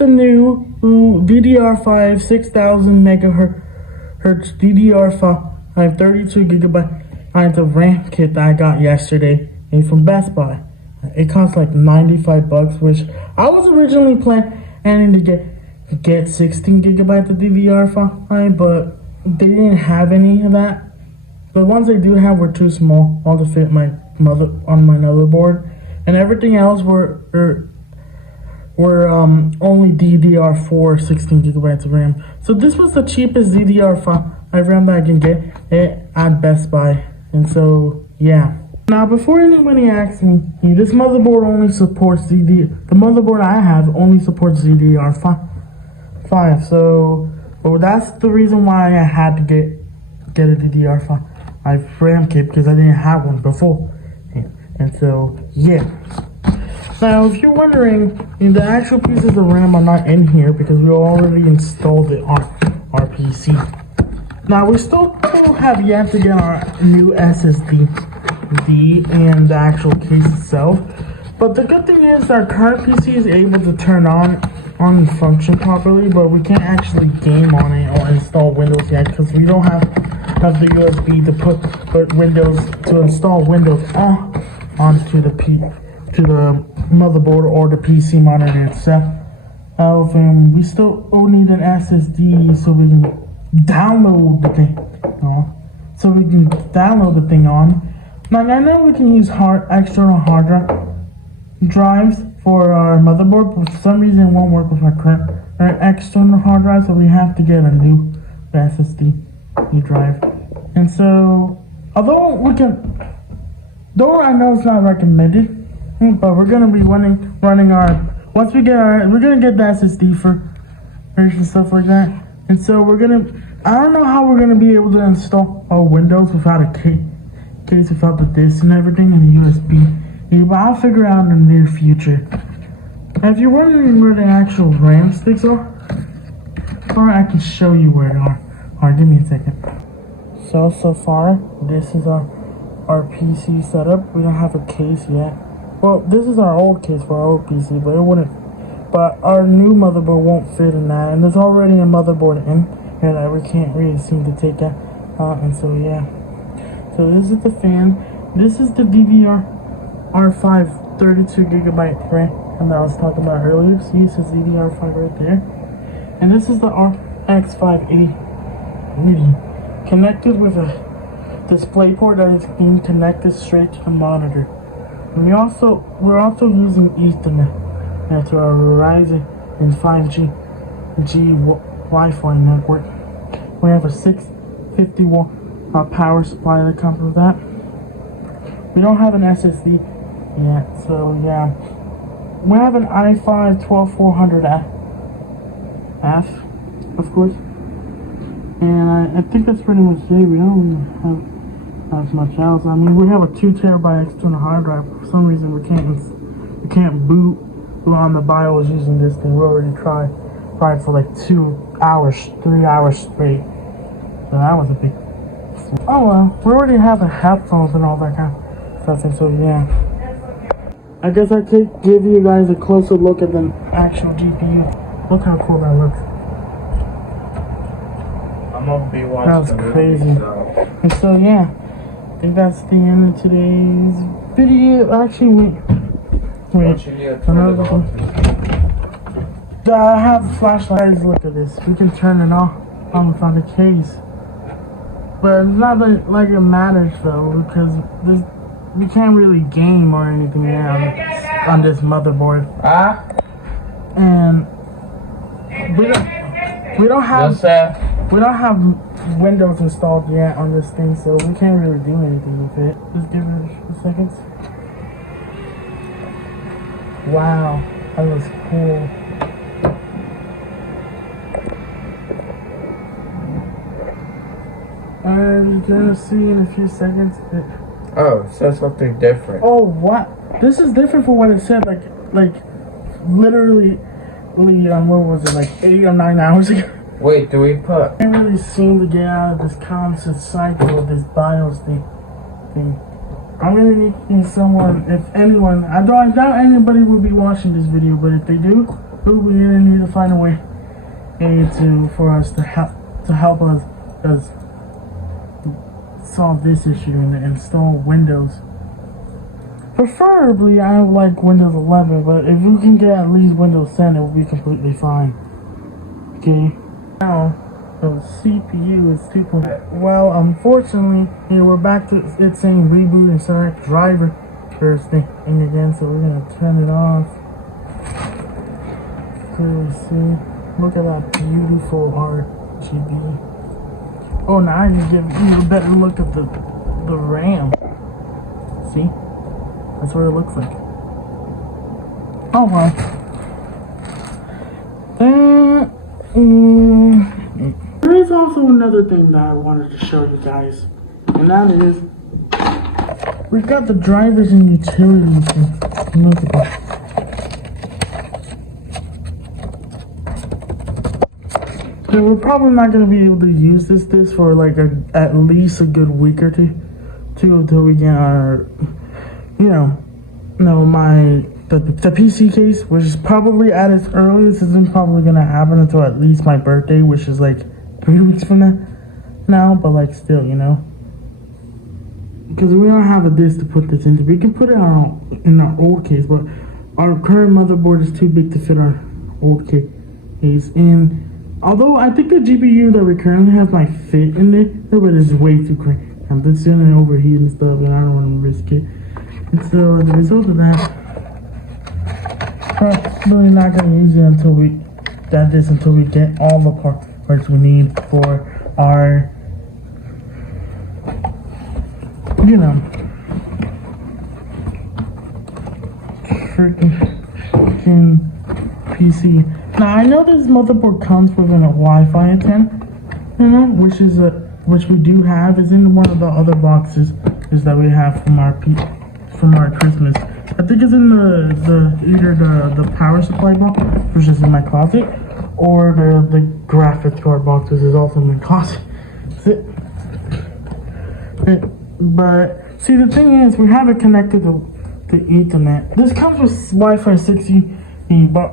the new ddr5 6000 megahertz ddr5 32 gigabyte of RAM kit that I got yesterday from Best Buy. It cost like $95, which I was originally planning to get 16 gigabytes of ddr5, but they didn't have any of that. The ones they do have were too small, all to fit my motherboard, and everything else were only DDR4 16 gigabytes of RAM. So this was the cheapest DDR5 RAM that I can get at Best Buy, and so yeah. Now, before anybody asks me, this motherboard only supports the motherboard I have only supports DDR5. So that's the reason why I had to get a DDR5 RAM kit, because I didn't have one before. And so yeah. Now, if you're wondering, the actual pieces of RAM are not in here because we already installed it on our PC. Now, we still have yet to get our new SSD and the actual case itself. But the good thing is our current PC is able to turn on and function properly, but we can't actually game on it or install Windows yet because we don't have the USB to put Windows to install Windows onto the motherboard or the PC monitor itself. And we still need an SSD so we can download the thing. Now I know we can use external hard drives for our motherboard, but for some reason it won't work with our current external hard drive, so we have to get a new SSD drive. And so, though I know it's not recommended, but we're gonna be running our we're gonna get the SSD for and stuff like that. And so I don't know how we're gonna be able to install our Windows without a case, without the disk and everything, and the USB. But I'll figure it out in the near future. And if you're wondering where the actual RAM sticks are, or I can show you where they are. Alright, give me a second. So far, this is our PC setup. We don't have a case yet. Well, this is our old case for our old PC, but our new motherboard won't fit in that, and there's already a motherboard in here that we can't really seem to take that out, and so yeah. So this is the fan. This is the ddr5 32 gigabyte RAM that I was talking about earlier. See, it says ddr5 right there. And this is the RX 580 connected with a display port that is being connected straight to the monitor. And we're also using Ethernet to our Verizon and 5G Wi-Fi network. We have a 650 watt power supply that comes with that. We don't have an SSD yet, so yeah. We have an i5 12400F, of course. And I think that's pretty much it. We don't have much else. I mean, we have a 2 terabyte external hard drive. For some reason, we can't boot on the BIOS using this thing. We already tried for like 3 hours straight. So that was a big. Oh well, we already have the headphones and all that kind of stuff. And so yeah, I guess I could give you guys a closer look at the actual GPU. Look how cool that looks. I'm gonna be watching. That was crazy. And so yeah, I think that's the end of today's video. Actually, wait, another one. I have a flashlight. Look at this. We can turn it off without the case. But it's not like it matters though, because we can't really game or anything on this motherboard. And we don't have Windows installed yet on this thing, so we can't really do anything with it. Just give it a second. Wow, that was cool. I'm gonna see in a few seconds. Oh, it says something different. Oh, what? This is different from what it said. Like literally, what was it? Like 8 or 9 hours ago. Wait, do we put? I can't really seem to get out of this constant cycle of this BIOS thing. I'm gonna need someone, if anyone. I doubt anybody will be watching this video, but if they do, we're gonna need to find a way for us to help us solve this issue and install Windows. Preferably, I would like Windows 11, but if we can get at least Windows 10, it will be completely fine. Okay. Now, the CPU is 2.0. Well, unfortunately, we're back to it saying reboot and select driver first thing again, so we're gonna turn it off. See, look at that beautiful RGB. Oh, now I can give you a better look at the RAM. See? That's what it looks like. Oh well. There is also another thing that I wanted to show you guys, and that is we've got the drivers and utilities. Look at that. So we're probably not going to be able to use this for like at least a good week or two until we get our, the PC case, which is probably at its earliest isn't probably going to happen until at least my birthday, which is like 3 weeks from now, but like still, because we don't have a disk to put this into. We can put it in our old case, but our current motherboard is too big to fit our old case. And although I think the GPU that we currently have might fit in there, but it's way too crazy. I'm just gonna overheat and stuff, and I don't want to risk it. And so as a result of that, probably not gonna use it until we get all the parts we need for our, freaking PC. Now I know this motherboard comes with a Wi-Fi 10, which we do have. Is in one of the other boxes that we have from our Christmas. I think it's in either the power supply box, which is in my closet, or the graphics card box, which is also in my closet. But see, the thing is, we have it connected to Ethernet. This comes with Wi-Fi 6E, but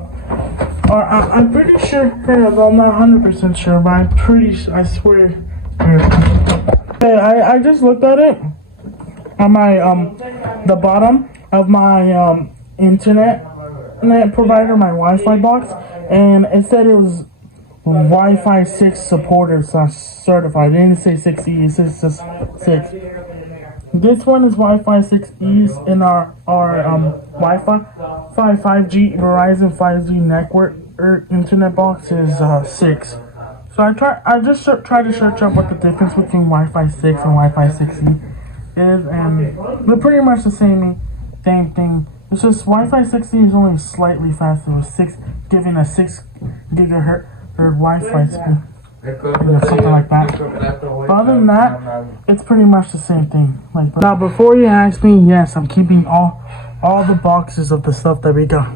I'm pretty sure. I'm not 100% sure, but I swear. Hey, I just looked at it on my the bottom of my internet provider, my Wi-Fi box, and it said it was Wi-Fi 6 supported / certified. It didn't say 6E, it says just 6. This one is Wi-Fi 6E in our Wi-Fi 5G Verizon 5G network internet box is 6. So I just tried to search up what the difference between Wi-Fi 6 and Wi-Fi 6E is, and they're pretty much the same thing. It's just Wi-Fi 6E is only slightly faster, with giving a 6 gigahertz Wi-Fi speed. Something like that. But other than that, it's pretty much the same thing. Now, before you ask me, yes, I'm keeping all the boxes of the stuff that we got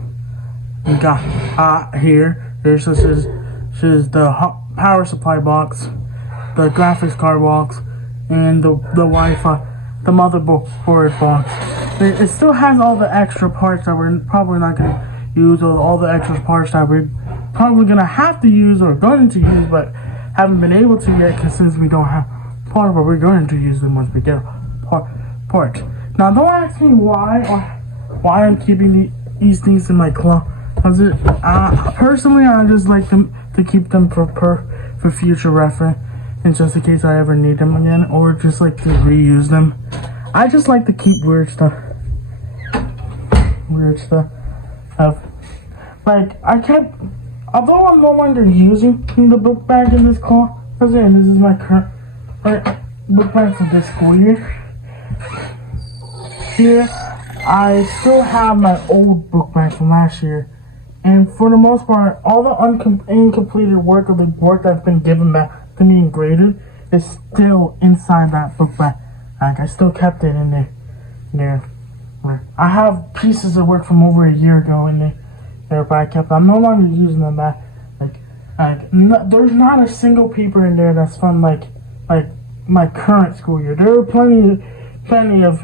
here. There's the power supply box, the graphics card box, and the Wi-Fi, the motherboard box. It still has all the extra parts that we're probably not going to use, or all the extra parts that we're probably going to have to use or going to use, but haven't been able to yet, because since we don't have part, but we're going to use them once we get part. Now, don't ask me why I'm keeping these things in my closet. Personally, I just like them to keep them for future reference, and just in case I ever need them again, or just like to reuse them. I just like to keep weird stuff. Like, although I'm no longer using the book bag in this claw, because this is my current book bag for this school year. Here, I still have my old book bag from last year, and for the most part, all the incompleted work of the work that's been given back to me and graded is still inside that book bag. Like, I still kept it in there. I have pieces of work from over a year ago in there, but I'm no longer using them back. There's not a single paper in there that's from like my current school year. There are plenty of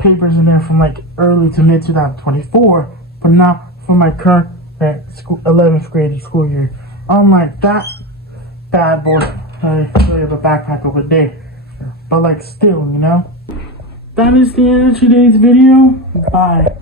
papers in there from like early to mid 2024, but not from my current right, 11th grade school year. Unlike that bad boy, I really have a backpack over there. But like still, you know? That is the end of today's video. Bye.